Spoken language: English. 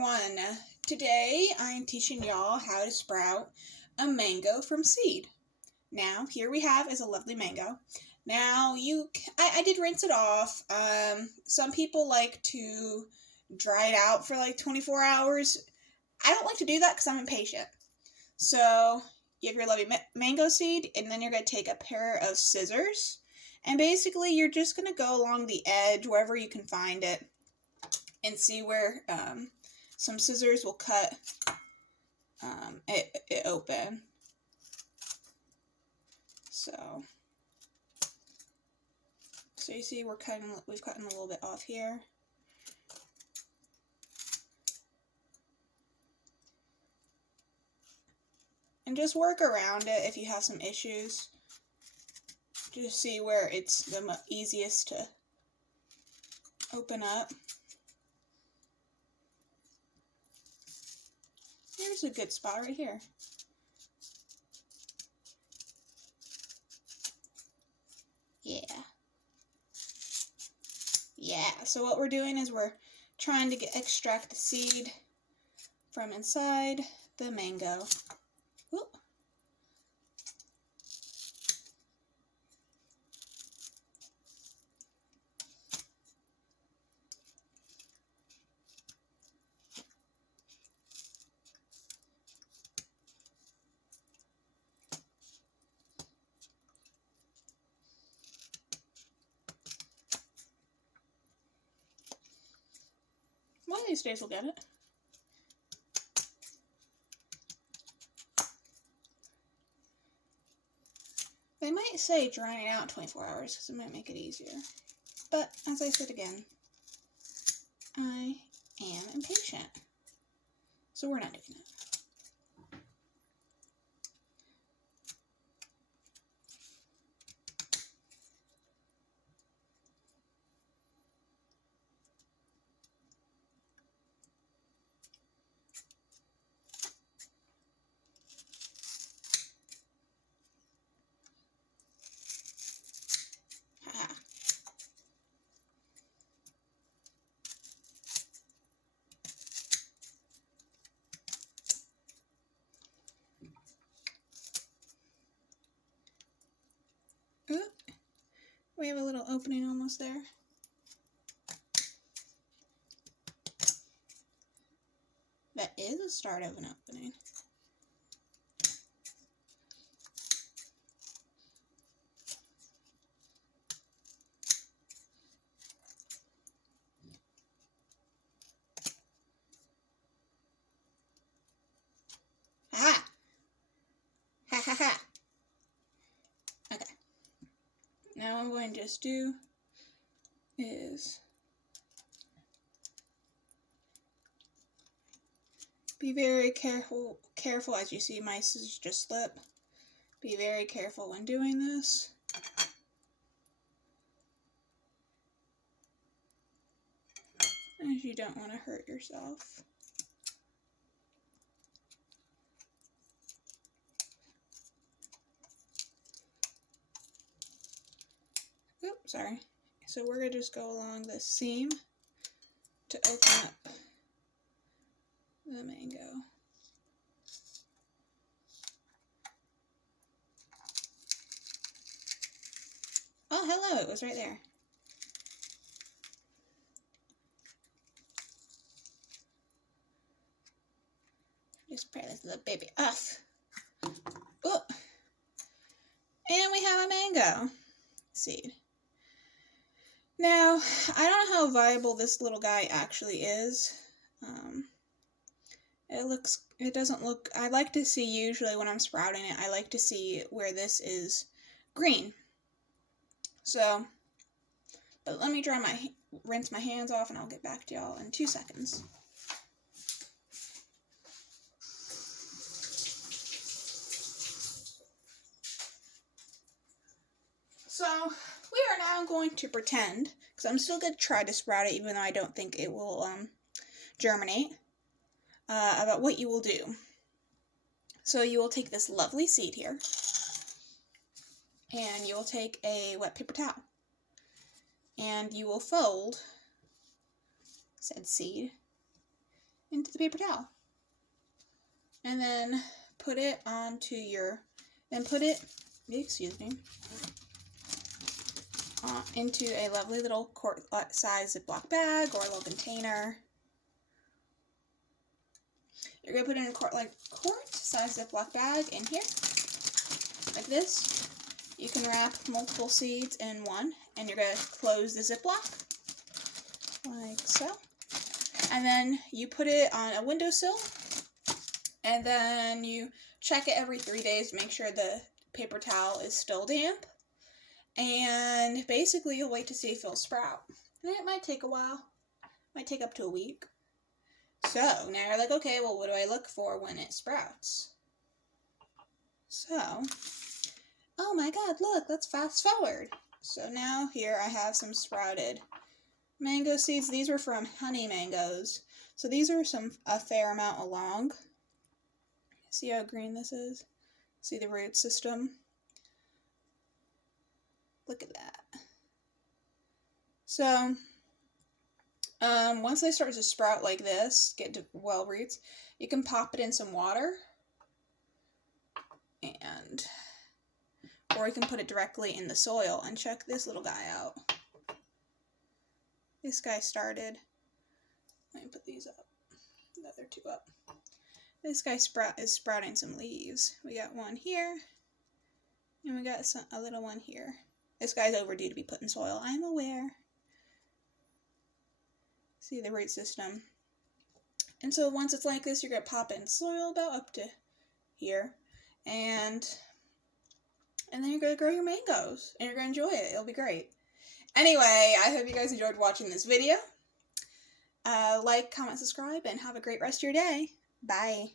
everyone. Today I'm teaching y'all how to sprout a mango from seed. Now here we have is a lovely mango. Now I did rinse it off. Some people like to dry it out for like 24 hours. I don't like to do that because I'm impatient. So you have your lovely mango seed, and then you're going to take a pair of scissors. And basically you're just going to go along the edge wherever you can find it and see where some scissors will cut it open. So you see we've cut a little bit off here. And just work around it if you have some issues. Just see where it's the easiest to open up. Here's a good spot right here. Yeah, so what we're doing is we're trying to extract the seed from inside the mango. Whoop. One of these days we'll get it. They might say drying it out 24 hours because it might make it easier. But, as I said again, I am impatient. So we're not doing it. Oop. We have a little opening almost there. That is a start of an opening. Ha! Ha ha ha! Okay. Now what I'm going to just do is be very careful as you see my scissors just slip. Be very careful when doing this. As you don't want to hurt yourself. Oops, sorry. So we're going to just go along the seam to open up the mango. Oh, hello, it was right there. Just pray this little baby off. Oh, and we have a mango seed. Now, I don't know how viable this little guy actually is. It doesn't look, I like to see usually when I'm sprouting it, I like to see where this is green. So, but let me rinse my hands off and I'll get back to y'all in 2 seconds. So, we are now going to pretend, because I'm still going to try to sprout it even though I don't think it will germinate, about what you will do. So you will take this lovely seed here, and you will take a wet paper towel, and you will fold said seed into the paper towel. And then put it onto your, into a lovely little quart-size Ziploc bag or a little container. You're going to put it in a quart-size Ziploc bag in here, like this. You can wrap multiple seeds in one, and you're going to close the Ziploc, like so. And then you put it on a windowsill, and then you check it every 3 days to make sure the paper towel is still damp. And basically, you'll wait to see if it'll sprout. And it might take a while. It might take up to a week. So, now you're like, okay, well, what do I look for when it sprouts? So, oh my god, look, let's fast forward. So now here I have some sprouted mango seeds. These were from honey mangoes. So these are a fair amount along. See how green this is? See the root system? Look at that. So, once they start to sprout like this, get to well roots, you can pop it in some water, or you can put it directly in the soil. And check this little guy out. This guy started. Let me put these up. The other two up. This guy is sprouting some leaves. We got one here, and we got a little one here. This guy's overdue to be put in soil. I'm aware. See the root system. And so once it's like this, you're going to pop it in soil about up to here. And then you're going to grow your mangoes. And you're going to enjoy it. It'll be great. Anyway, I hope you guys enjoyed watching this video. Like, comment, subscribe, and have a great rest of your day. Bye.